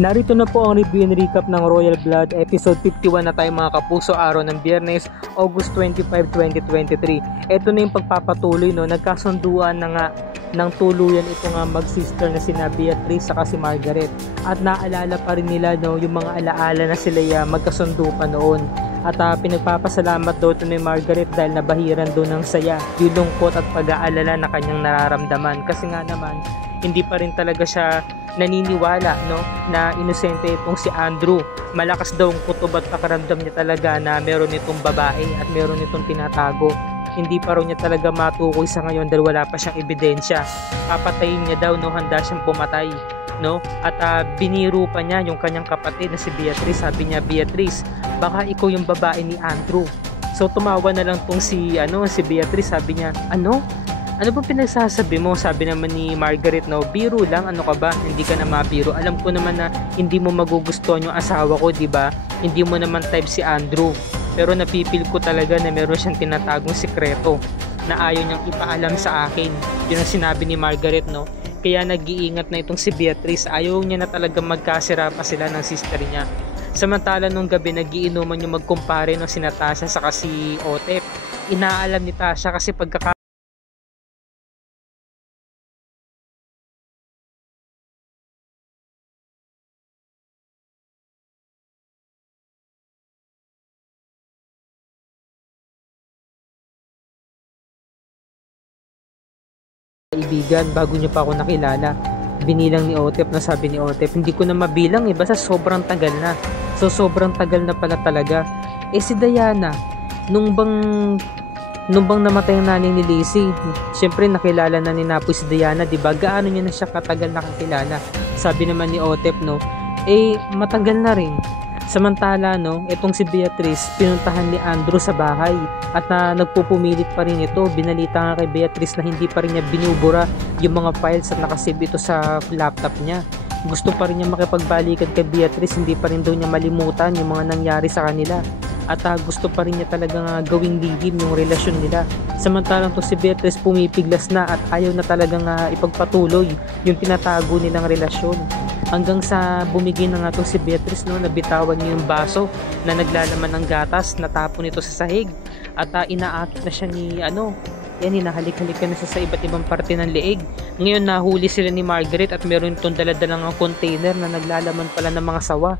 Narito na po ang review and recap ng Royal Blood episode 51 na tayo mga kapuso, araw ng Biyernes, August 25, 2023. Ito na yung pagpapatuloy, no? Nagkasunduan na nga ng tuluyan ito nga mag-sister na sina Beatrice saka si Margaret. At naalala pa rin nila, no, yung mga alaala na sila magkasundo pa noon. At pinagpapasalamat daw ito ni Margaret dahil nabahiran doon ng saya, yung lungkot at pag-aalala na kanyang nararamdaman. Kasi nga naman, hindi pa rin talaga siya naniniwala, no, na inosente itong si Andrew. Malakas daw ang kutob at pakiramdam niya talaga na meron itong babae at meron itong tinatago. Hindi pa rin niya talaga matukoy sa ngayon dahil wala pa siyang ebidensya. Papatayin niya daw, no, handa siyang pumatay, no? At biniro pa niya yung kanyang kapatid na si Beatrice. Sabi niya, Beatrice, baka ikaw yung babae ni Andrew. So tumawa na lang tong si Beatrice. Sabi niya, ano bang pinagsasabi mo? Sabi naman ni Margaret, no, biro lang, ano ka ba? Hindi ka na mabiro. Alam ko naman na hindi mo magugustuhan yung asawa ko, di ba? Hindi mo naman type si Andrew. Pero napipil ko talaga na meron siyang tinatagong sikreto na ayaw niyang ipaalam sa akin. Yun ang sinabi ni Margaret, no? Kaya nag-iingat na itong si Beatrice. Ayaw niya na talaga magkasira pa sila ng sister niya. Samantala nung gabi, nagiinuman yung magkumpare ng si Natasha saka si Otep. Inaalam ni Tasha kasi kaibigan bago niya pa ako nakilala. Binilang ni Otep, na sabi ni Otep, hindi ko na mabilang basta sobrang tagal na. So sobrang tagal na pala talaga. Si Diana, nung bang namatay ang nanay ni Lacey, syempre nakilala na ni Napoy si Diana, di ba? Gaano niya na siya katagal nakakilala? Sabi naman ni Otep, no, matagal na rin. Samantala, no, itong si Beatrice, pinuntahan ni Andrew sa bahay at nagpupumilit pa rin ito. Binalita nga kay Beatrice na hindi pa rin niya binubura yung mga files at nakasave ito sa laptop niya. Gusto pa rin niya makipagbalikan kay Beatrice, hindi pa rin daw niya malimutan yung mga nangyari sa kanila. At gusto pa rin niya talagang gawing lihim yung relasyon nila. Samantalang to si Beatrice pumipiglas na at ayaw na talagang ipagpatuloy yung tinatago nilang relasyon. Hanggang sa bumigay na nga to si Beatrice, no, nabitawan niya yung baso na naglalaman ng gatas, natapon ito sa sahig at inaakit na siya ni hinahalik-halikan na siya sa iba't ibang parte ng leeg. Ngayon nahuli sila ni Margaret at meron itong daladalang container na naglalaman pala ng mga sawa.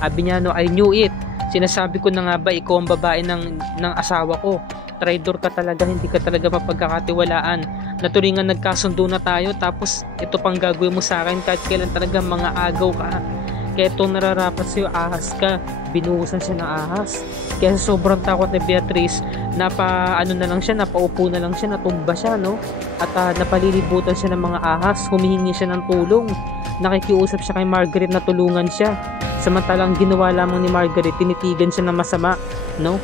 Sabi niya, no, I knew it. Sinasabi ko na nga ba, ikaw ang babae ng asawa ko. Traidor ka talaga, hindi ka talaga mapagkakatiwalaan. Naturingan nagkasundo na tayo, tapos ito pang gagawin mo sa akin kahit kailan, talaga mga agaw ka. Kaya itong nararapat sa'yo, ahas ka. Binuhusan siya ng ahas. Kaya sobrang takot ni Beatrice, napaupo na lang siya, natumba siya, no? At napalilibutan siya ng mga ahas, humihingi siya ng tulong. Nakikiusap siya kay Margaret na tulungan siya. Samantalang ginawa lamang ni Margaret, tinitigan siya ng masama, no?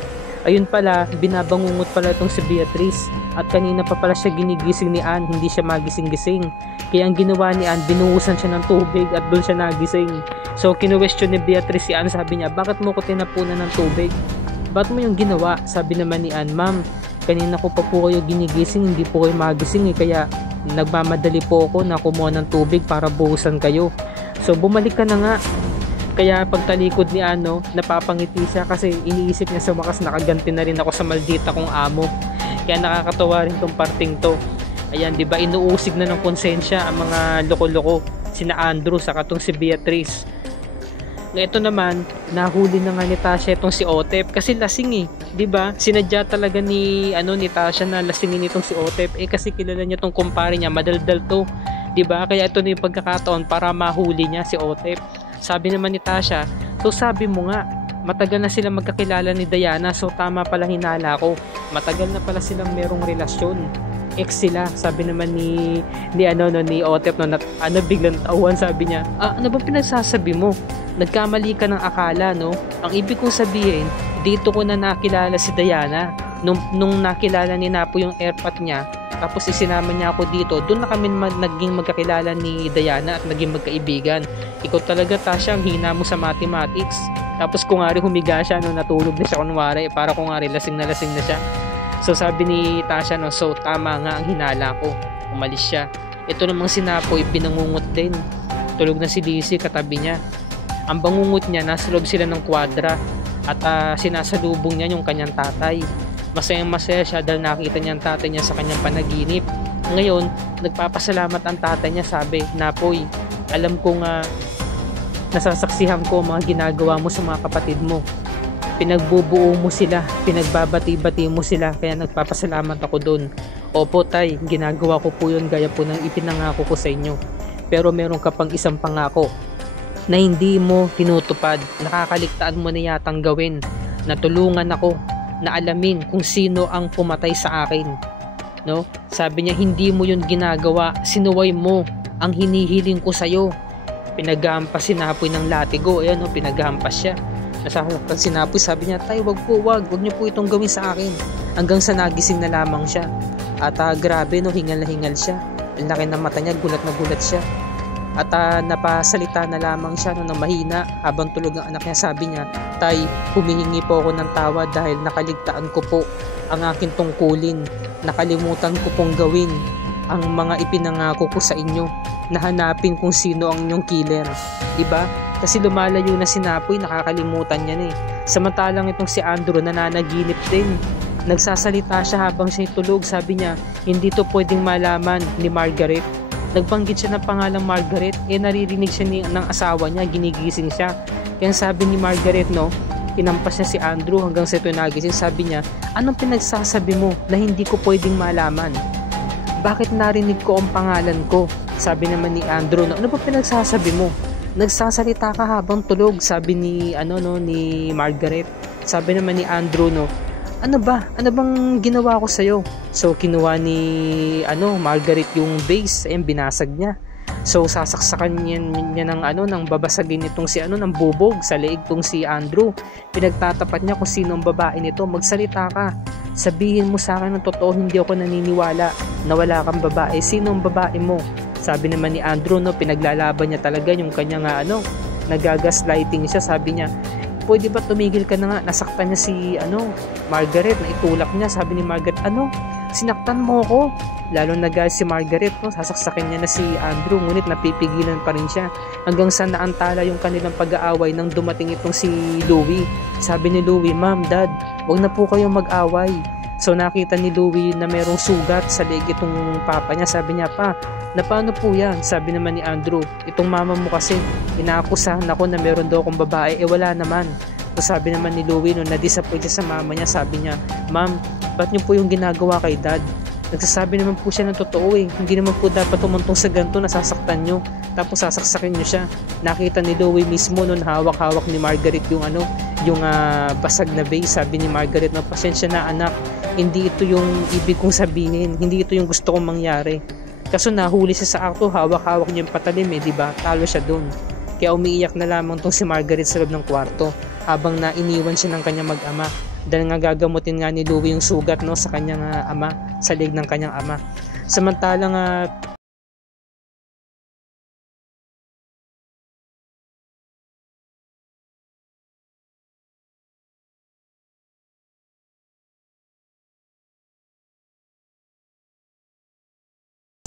Ayun pala, binabangungot pala itong si Beatrice. At kanina pa pala siya ginigising ni Anne, hindi siya magising-gising. Kaya ang ginawa ni Anne, binuhusan siya ng tubig at doon siya nagising. So kinuwestiyon ni Beatrice si Anne, sabi niya, bakit mo ko tinapunan ng tubig? Bakit mo yung ginawa? Sabi naman ni Anne, ma'am, kanina ko pa po kayo ginigising, hindi po kayo magising kaya nagmamadali po ako na kumuha ng tubig para buhusan kayo. So bumalik ka na nga. Kaya pagtalikod ni Ano, napapangiti siya kasi iniisip niya sa wakas nakaganti na rin ako sa maldita kong amo. Kaya nakakatawa rin tong parting to. Ayan, di ba, inuusig na ng konsensya ang mga loko-loko, sina Andrew saka tong si Beatrice. Ito naman, nahuli na nga ni Tasha itong si Otep kasi lasing di ba? Sinadya talaga ni Tasha na lasingin itong si Otep kasi kilala niya tong kumpare niya, madaldal to, di ba? Kaya ito na yung pagkakataon para mahuli niya si Otep. Sabi naman ni Tasha, so sabi mo nga, matagal na silang magkakilala ni Diana, so tama pala hinala ko. Matagal na pala silang merong relasyon. Ex sila, sabi naman ni Otep, no, biglang tauhan, sabi niya, ano ba pinagsasabi mo? Nagkamali ka ng akala, no? Ang ibig kong sabihin, dito ko na nakilala si Diana. Nung nakilala ni Napo yung airpot niya, tapos isinama niya ako dito, doon na kami naging magkakilala ni Diana at naging magkaibigan. Ikaw talaga, Tasha, ang hina mo sa mathematics. Tapos kung nga rin humiga siya, no, natulog na siya kunwari, para kung nga rin lasing na siya. So sabi ni Tasha, no, so tama nga ang hinala ko, umalis siya. Ito namang si Napoy, binangungot din. Tulog na si Lizzie katabi niya. Ang bangungot niya, nasa loob sila ng kwadra at sinasalubong niya yung kanyang tatay. Masayang masaya siya dahil nakita niya ang tatay niya sa kanyang panaginip. Ngayon, nagpapasalamat ang tatay niya, sabi, Napoy, alam kong nasasaksihan ko mga ginagawa mo sa mga kapatid mo. Pinagbubuo mo sila, pinagbabati-bati mo sila, kaya nagpapasalamat ako doon. Opo tay, ginagawa ko po yun gaya po ng ipinangako ko sa inyo. Pero meron ka pang isang pangako na hindi mo tinutupad. Nakakaligtaan mo na yatang gawin, na tulungan ako na alamin kung sino ang pumatay sa akin. No? Sabi niya, hindi mo yun ginagawa, sinuway mo ang hinihiling ko sa'yo. Pinaghampas si Napoy ng latigo. Ayan, no? Pinaghampas siya. Nasasaktan si Napoy, sabi niya, tay, wag niyo po itong gawin sa akin. Hanggang sa nagising na lamang siya. At grabe, no, hingal na hingal siya. Ang laki ng mata niya, gulat na gulat siya. At napasalita na lamang siya ng mahina habang tulog ang anak niya. Sabi niya, tay, humihingi po ako ng tawad dahil nakaligtaan ko po ang aking tungkulin. Nakalimutan ko pong gawin ang mga ipinangako ko sa inyo, na hanapin kung sino ang inyong killer. Diba? Kasi lumalayo na si Napoy, nakakalimutan niya na eh. Samantalang itong si Andrew nananaginip din. Nagsasalita siya habang siya tulog. Sabi niya, hindi to pwedeng malaman ni Margaret. Nagbanggit siya ng pangalang Margaret, naririnig siya ng asawa niya, ginigising siya. Kaya sabi ni Margaret, no, kinampas niya si Andrew hanggang sa ito nagising. Sabi niya, anong pinagsasabi mo na hindi ko pwedeng malaman? Bakit narinig ko ang pangalan ko? Sabi naman ni Andrew, no, ano ba pinagsasabi mo? Nagsasalita ka habang tulog, sabi ni ni Margaret. Sabi naman ni Andrew, no, ano bang ginawa ko sa'yo? So kinuha ni Margaret yung vase, binasag niya. So sasaksakan niya ng babasagin nitong si ng bubog sa leeg tong si Andrew. Pinagtatapat niya kung sino ang babae nito. Magsalita ka. Sabihin mo sa akin ng totoo, hindi ako naniniwala na wala kang babae. Sino ang babae mo? Sabi naman ni Andrew, no, pinaglalaban niya talaga yung kanyang nagagaslighting siya. Sabi niya, pwede ba tumigil ka na nga? Nasaktan niya si Margaret, na itulak niya. Sabi ni Margaret, sinaktan mo ko. Lalo nagalit si Margaret, no? Sasaksakin niya na si Andrew, ngunit napipigilan pa rin siya hanggang sa naantala yung kanilang pag-aaway nang dumating itong si Louie. Sabi ni Louie, Ma'am, Dad, wag na po kayong mag-away. So nakita ni Louie na merong sugat sa leeg itong papa niya. Sabi niya, pa, na paano po yan? Sabi naman ni Andrew, itong mama mo kasi, inaakusahan ako na meron daw akong babae, wala naman. So sabi naman ni Louie, no, na-disappoint siya sa mama niya. Sabi niya, Ma'am, ba't niyo po yung ginagawa kay Dad? Nagsasabi naman po siya ng totoo eh. Hindi naman po dapat tumantong sa ganito, nasasaktan nyo. Tapos sasaksakin nyo siya. Nakita ni Louie mismo noon, hawak-hawak ni Margaret yung basag na vase. Sabi ni Margaret, no, pasensya na anak. Hindi ito yung ibig kong sabihin. Hindi ito yung gusto kong mangyari. Kaso nahuli siya sa akto, hawak-hawak niya yung patalim eh, diba? Talo siya doon. Kaya umiiyak na lamang tong si Margaret sa loob ng kwarto habang nainiwan siya ng kanyang mag-ama. Dahil nga gagamutin nga ni Louie yung sugat, no, sa kanyang ama, sa leg ng kanyang ama. Samantalang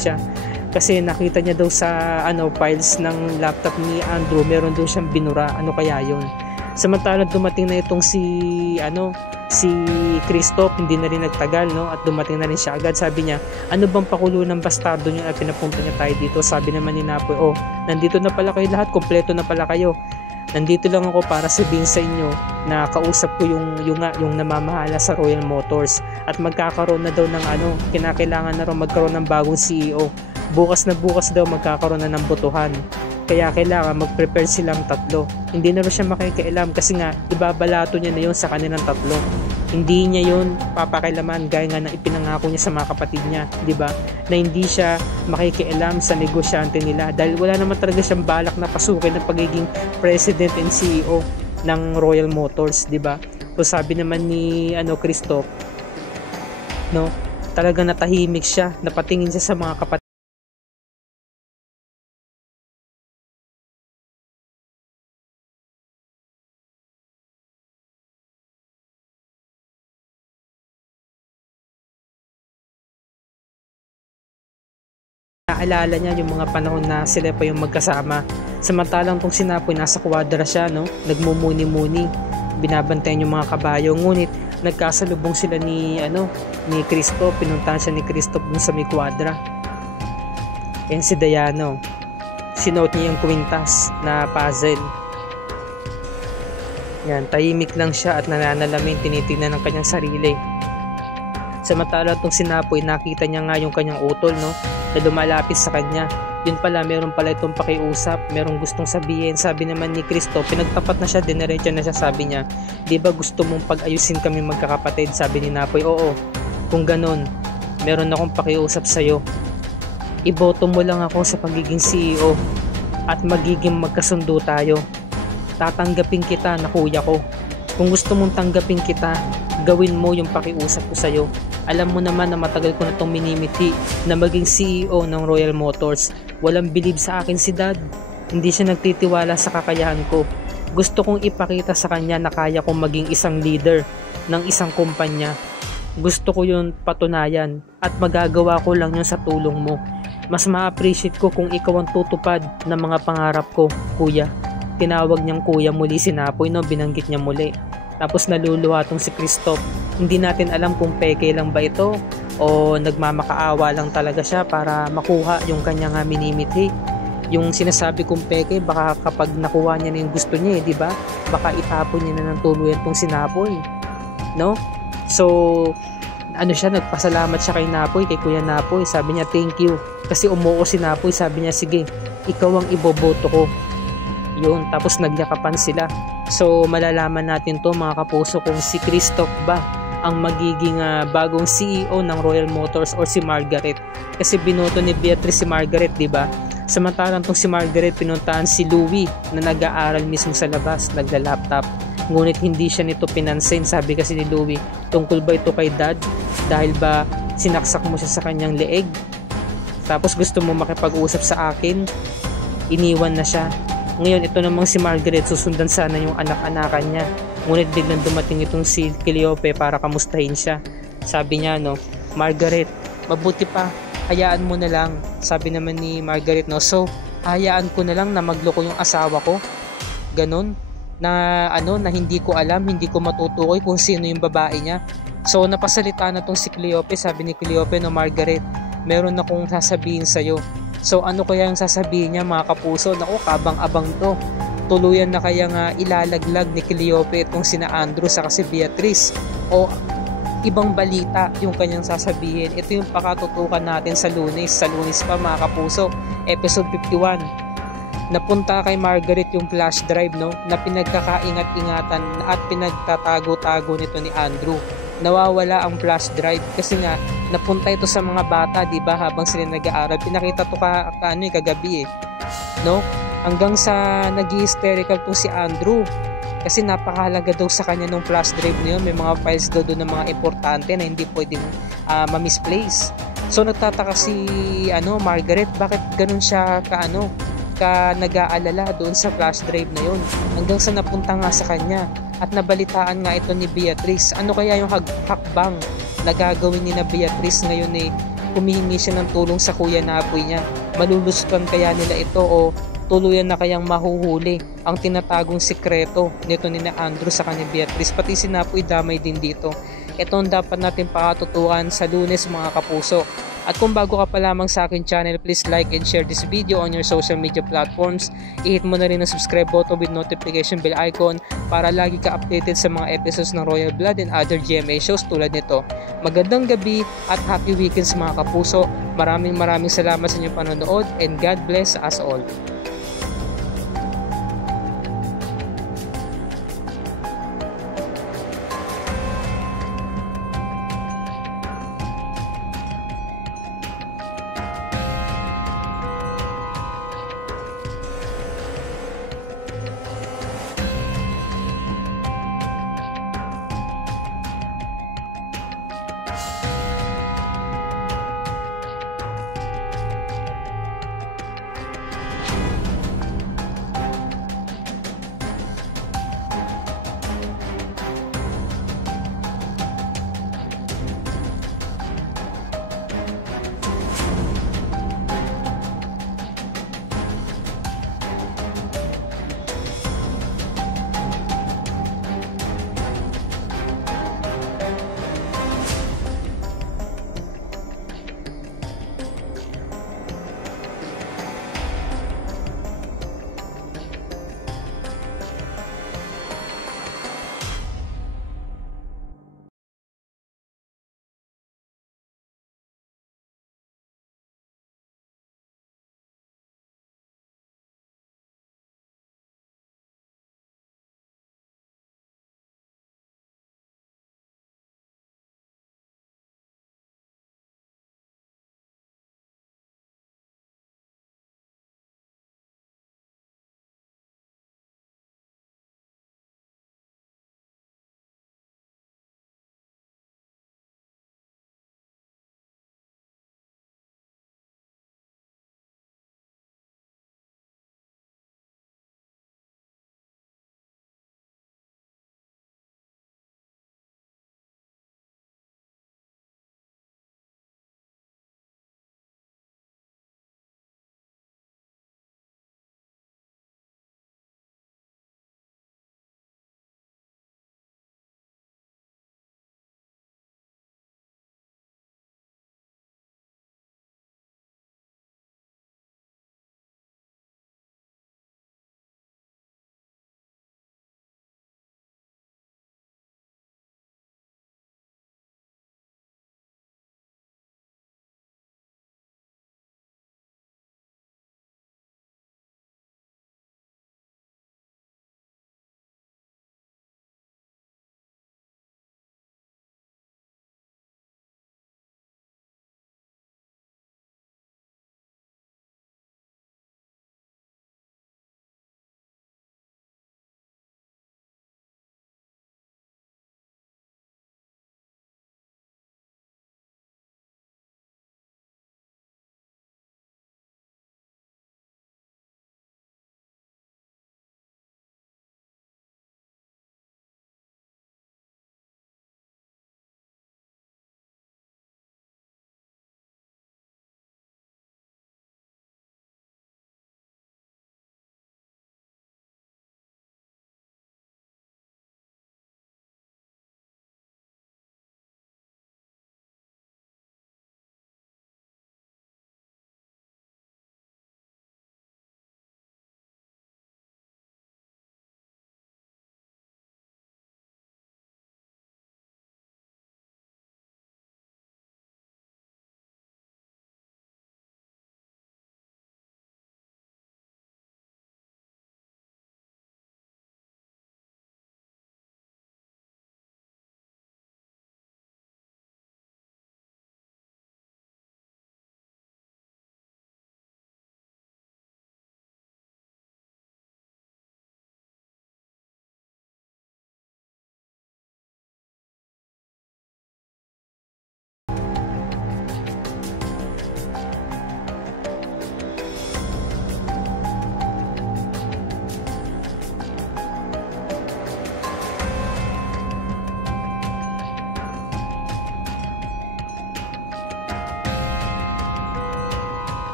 siya kasi nakita niya daw sa files ng laptop ni Andrew, meron daw siyang binura. Ano kaya yun? Samantalang dumating na itong si Christoph, hindi na rin nagtagal, no, at dumating na rin siya agad. Sabi niya, ano bang pakulo ng bastardo niyo at pinapunta niya tayo dito? Sabi naman ni Napoy, nandito na pala kayo lahat, kompleto na pala kayo. Nandito lang ako para sabihin sa inyo na kausap ko yung namamahala sa Royal Motors at magkakaroon na daw ng kinakailangan na raw magkaroon ng bagong CEO. Bukas daw magkakaroon na ng botohan. Kaya kailangan mag-prepare silang tatlo. Hindi na rin siya makikialam kasi nga ibabalato niya na yun sa kanilang tatlo. Hindi niya yun papakilaman gaya nga ng ipinangako niya sa mga kapatid niya, di ba? Na hindi siya makikialam sa negosyante nila dahil wala naman talaga siyang balak na pasukin ng pagiging president and CEO ng Royal Motors, di ba? So sabi naman ni Christoph, no, talagang natahimik siya, napatingin siya sa mga kapatid. Naalala niya yung mga panahon na sila pa yung magkasama Samantalang tong si Napoy nasa kwadra siya, no? Nagmumuni-muni, binabantayan yung mga kabayo. Ngunit nagkasalubong sila ni Kristo. Pinuntahan siya ni Kristo dun sa may kwadra. Yan si Diana, sinuot niya yung kwintas na puzzle. Yan, tahimik lang siya at nananalamin, tinitingnan ng kanyang sarili. Samantala itong si Napoy, nakita niya nga yung kanyang utol, no, na lumalapit sa kanya. Yun pala, meron pala itong pakiusap, merong gustong sabihin. Sabi naman ni Kristo, pinagtapat na siya, dinerecha na siya. Sabi niya, di ba gusto mong pag-ayusin kami magkakapatid? Sabi ni Napoy, oo, kung ganun, meron akong pakiusap sa'yo. Iboto mo lang ako sa pagiging CEO at magiging magkasundo tayo. Tatanggapin kita na kuya ko. Kung gusto mong tanggapin kita, gawin mo yung pakiusap ko sa'yo. Alam mo naman na matagal ko na itong minimiti na maging CEO ng Royal Motors. Walang bilib sa akin si Dad. Hindi siya nagtitiwala sa kakayahan ko. Gusto kong ipakita sa kanya na kaya kong maging isang leader ng isang kumpanya. Gusto ko yun patunayan at magagawa ko lang yun sa tulong mo. Mas ma-appreciate ko kung ikaw ang tutupad ng mga pangarap ko, kuya. Tinawag niyang kuya muli si Napoy, no? Binanggit niya muli. Tapos naluluha tong si Christoph. Hindi natin alam kung peke lang ba ito o nagmamakaawa lang talaga siya para makuha yung kanyang minimithi. Yung sinasabi kong peke, baka kapag nakuha niya na yung gusto niya, di ba? Baka itapon niya na ng tuluyan tong si Napoy, no? So, nagpasalamat siya kay Napoy, kay Kuya Napoy. Sabi niya, thank you. Kasi umuo si Napoy, sabi niya, sige, ikaw ang iboboto ko. Yun, tapos nagyakapan sila. So, malalaman natin to mga kapuso kung si Christoph ba ang magiging bagong CEO ng Royal Motors or si Margaret. Kasi binoto ni Beatrice si Margaret, di ba? Samantalang tong si Margaret, pinuntahan si Louie na nag-aaral mismo sa labas, nagla-laptop. Ngunit hindi siya nito pinansin. Sabi kasi ni Louie, tungkol ba ito kay Dad? Dahil ba sinaksak mo siya sa kanyang leeg? Tapos gusto mo makipag-usap sa akin? Iniwan na siya. Ngayon, ito namang si Margaret, susundan sana yung anak-anakan niya. Ngunit biglang dumating itong si Cleope para kamustahin siya. Sabi niya, no, Margaret, mabuti pa, hayaan mo na lang. Sabi naman ni Margaret, no, so, hayaan ko na lang na magloko yung asawa ko. Ganon, na hindi ko alam, hindi ko matutukoy kung sino yung babae niya. So, napasalita na tong si Cleope. Sabi ni Cleope, no, Margaret, meron akong sasabihin sa'yo. So ano kaya yung sasabihin niya mga kapuso? Naku, kabang-abang to. Tuluyan na kaya nga ilalaglag ni Cleope itong sina Andrew sa si Beatrice. O ibang balita yung kanyang sasabihin. Ito yung pakatutukan natin sa Lunes. Sa Lunes pa mga kapuso, episode 51. Napunta kay Margaret yung flash drive, no, na pinagkakaingat-ingatan at pinagtatago-tago nito ni Andrew. Nawawala ang flash drive kasi nga napunta ito sa mga bata, di ba, habang sila nag-aaral. Pinakita to kagabi no, hanggang sa nag-hysterical to si Andrew kasi napakahalaga daw sa kanya nung flash drive na yun. May mga files daw doon ng mga importante na hindi pwedeng ma-misplace. So nagtataka si Margaret, bakit ganun siya ka nag-aalala doon sa flash drive na yun, hanggang sa napunta nga sa kanya. At nabalitaan nga ito ni Beatrice. Ano kaya yung hakbang na gagawin ni na Beatrice ngayon? Humihingi siya ng tulong sa Kuya Napoy niya. Malulusutan kaya nila ito o tuluyan na kayang mahuhuli ang tinatagong sikreto nito ni na Andrew sa kanya Beatrice? Pati si Napoy damay din dito. Ito ang dapat natin pakatutuan sa Lunes mga kapuso. At kung bago ka pa lamang sa akin channel, please like and share this video on your social media platforms. I-hit mo na rin ang subscribe button with notification bell icon para lagi ka updated sa mga episodes ng Royal Blood and other GMA shows tulad nito. Magandang gabi at happy weekends mga kapuso. Maraming salamat sa inyong panonood and God bless us all.